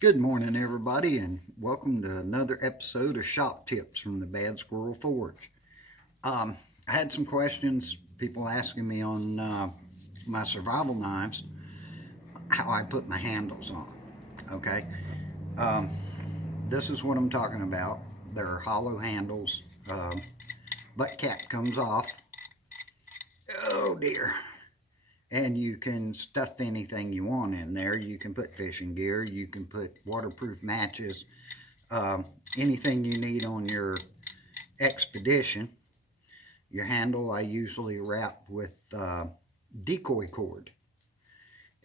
Good morning, everybody, and welcome to another episode of Shop Tips from the Bad Squirrel Forge. I had some questions, people asking me on my survival knives, how I put my handles on. Okay, um, this is what I'm talking about. They're hollow handles. Butt cap comes off. Oh dear. And you can stuff anything you want in there. You can put fishing gear, you can put waterproof matches, anything you need on your expedition. Your handle I usually wrap with decoy cord,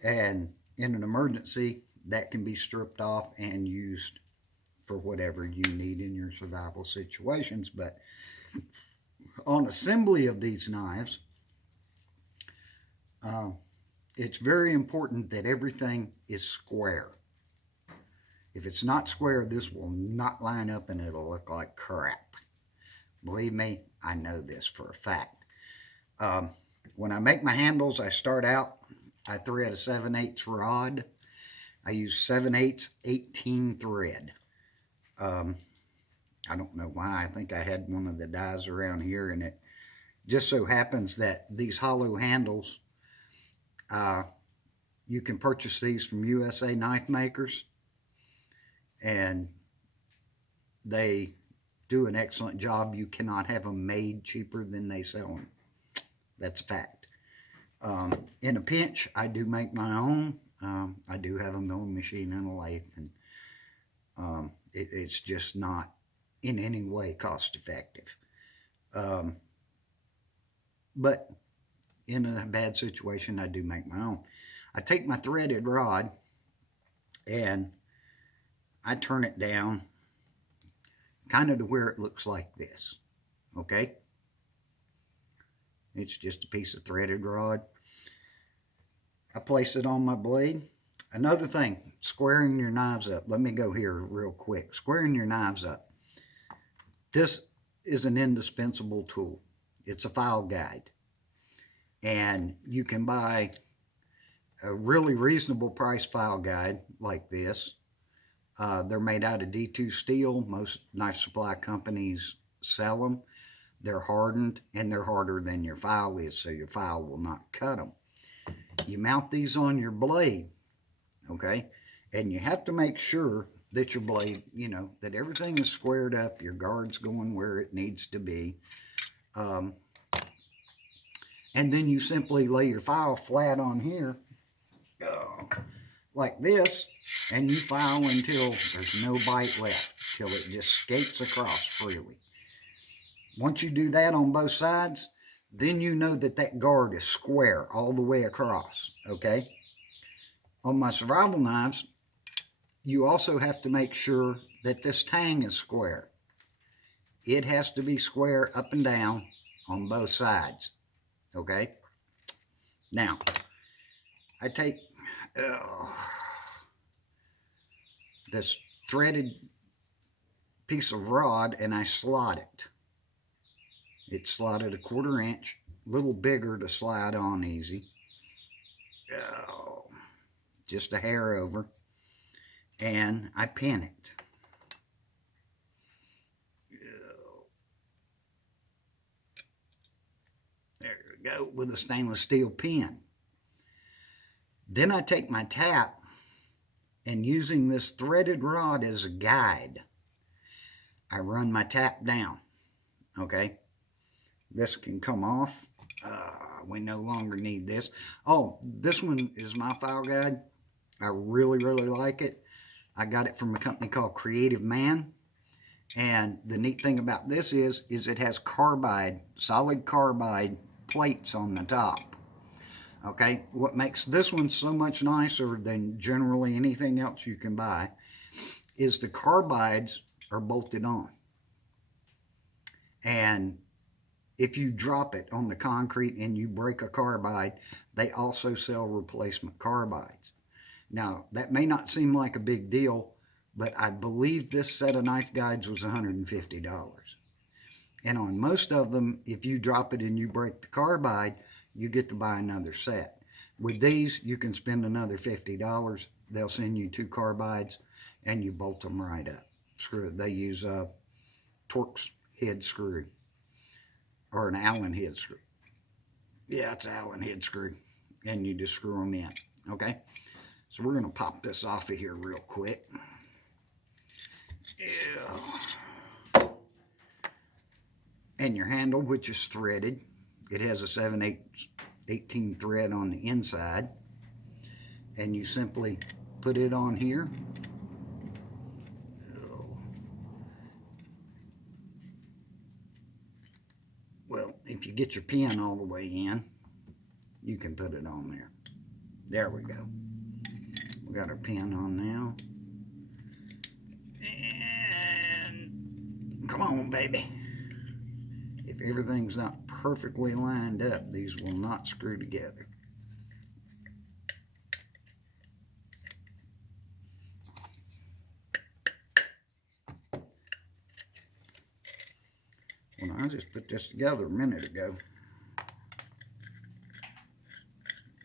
and in an emergency that can be stripped off and used for whatever you need in your survival situations. But on assembly of these knives, uh, it's very important that everything is square. If it's not square, this will not line up and it'll look like crap. Believe me, I know this for a fact. When I make my handles, I start out, I thread a 7/8 rod. I use 7/8 18 thread. I don't know why. I think I had one of the dies around here, and it just so happens that these hollow handles, you can purchase these from USA knife makers, and they do an excellent job. You cannot have them made cheaper than they sell them. That's a fact. In a pinch, I do make my own. I do have a milling machine and a lathe, and it's just not in any way cost effective. But in a bad situation, I do make my own. I take my threaded rod and I turn it down kind of to where it looks like this. Okay? It's just a piece of threaded rod. I place it on my blade. Another thing, squaring your knives up. Let me go here real quick. Squaring your knives up. This is an indispensable tool. It's a file guide. And you can buy a really reasonable price file guide like this. They're made out of D2 steel. Most knife supply companies sell them. They're hardened, and they're harder than your file is, so your file will not cut them. You mount these on your blade, okay? And you have to make sure that your blade, that everything is squared up, your guard's going where it needs to be. And then you simply lay your file flat on here, like this, and you file until there's no bite left, till it just skates across freely. Once you do that on both sides, then you know that that guard is square all the way across, okay? On my survival knives, you also have to make sure that this tang is square. It has to be square up and down on both sides, okay? Now, I take this threaded piece of rod and I slot it. It's slotted a 1/4 inch, a little bigger to slide on easy. Just a hair over. And I pin it. There we go, with a stainless steel pin. Then I take my tap, and using this threaded rod as a guide, I run my tap down, okay? This can come off. We no longer need this. Oh, this one is my file guide. I really, really like it. I got it from a company called Creative Man. And the neat thing about this is it has carbide, solid carbide plates on the top. Okay, what makes this one so much nicer than generally anything else you can buy is the carbides are bolted on. And if you drop it on the concrete and you break a carbide, they also sell replacement carbides. Now, that may not seem like a big deal, but I believe this set of knife guides was $150. And on most of them, if you drop it and you break the carbide, you get to buy another set. With these, you can spend another $50. They'll send you 2 carbides. and you bolt them right up. Screw it. They use a Torx head screw or an Allen head screw. Yeah, it's an Allen head screw, and you just screw them in. Okay, so we're going to pop this off of here real quick. Yeah. And your handle, which is threaded, it has a 7/18 thread on the inside, and you simply put it on here. Well, if you get your pin all the way in, you can put it on there. There we go. We got our pin on now. And come on, baby. If everything's not perfectly lined up, these will not screw together. Well, I just put this together a minute ago.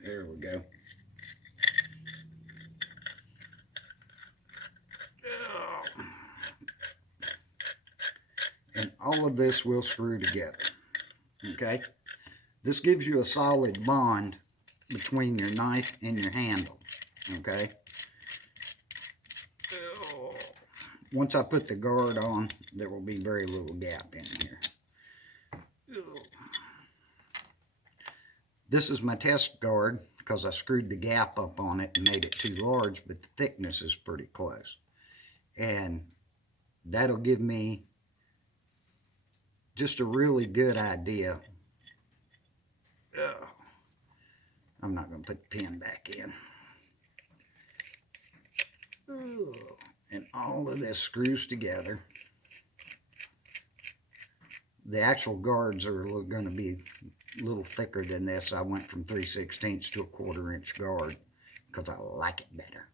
There we go. And all of this will screw together. Okay? This gives you a solid bond between your knife and your handle. Okay? Once I put the guard on, there will be very little gap in here. This is my test guard because I screwed the gap up on it and made it too large, but the thickness is pretty close. And that'll give me just a really good idea. I'm not going to put the pin back in. And all of this screws together. The actual guards are going to be a little thicker than this. I went from 3/16 to a 1/4 inch guard because I like it better.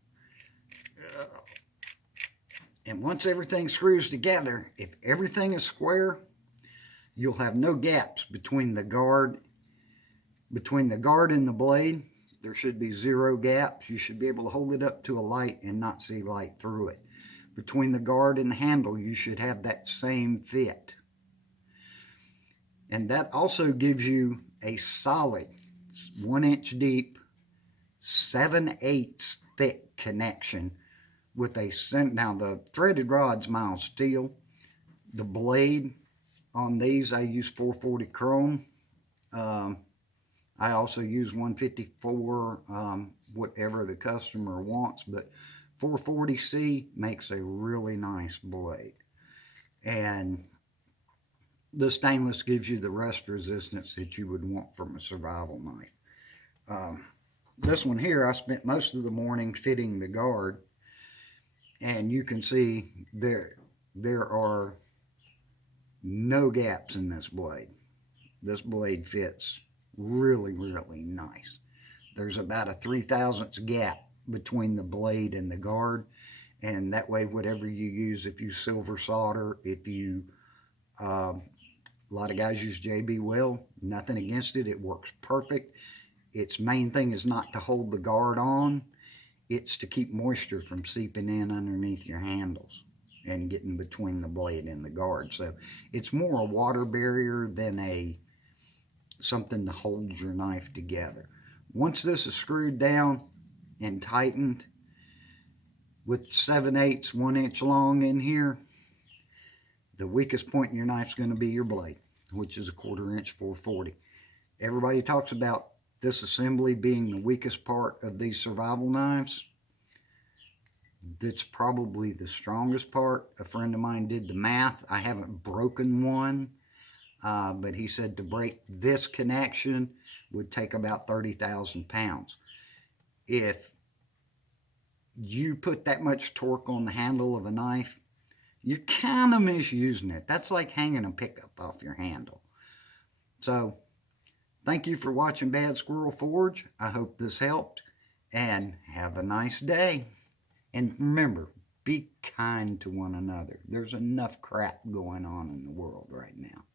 And once everything screws together, if everything is square, you'll have no gaps between the guard and the blade. There should be 0 gaps. You should be able to hold it up to a light and not see light through it. Between the guard and the handle, you should have that same fit. And that also gives you a solid 1 inch deep, 7/8 thick connection with a now the threaded rod's mild steel. The blade on these, I use 440 chrome. I also use 154, whatever the customer wants, but 440C makes a really nice blade. And the stainless gives you the rust resistance that you would want from a survival knife. This one here, I spent most of the morning fitting the guard, and you can see there are no gaps in this blade. This blade fits really, really nice. There's about a 3/1000 gap between the blade and the guard, and that way whatever you use, if you silver solder, if you a lot of guys use JB Weld, nothing against it, it works perfect. Its main thing is not to hold the guard on, it's to keep moisture from seeping in underneath your handles and getting between the blade and the guard. So it's more a water barrier than something that holds your knife together. Once this is screwed down and tightened with 7/8 1 inch long in here, the weakest point in your knife is going to be your blade, which is a 1/4 inch 440. Everybody talks about this assembly being the weakest part of these survival knives. That's probably the strongest part. A friend of mine did the math. I haven't broken one, but he said to break this connection would take about 30,000 pounds. If you put that much torque on the handle of a knife, you're kind of misusing it. That's like hanging a pickup off your handle. So, thank you for watching Bad Squirrel Forge. I hope this helped, and have a nice day. And remember, be kind to one another. There's enough crap going on in the world right now.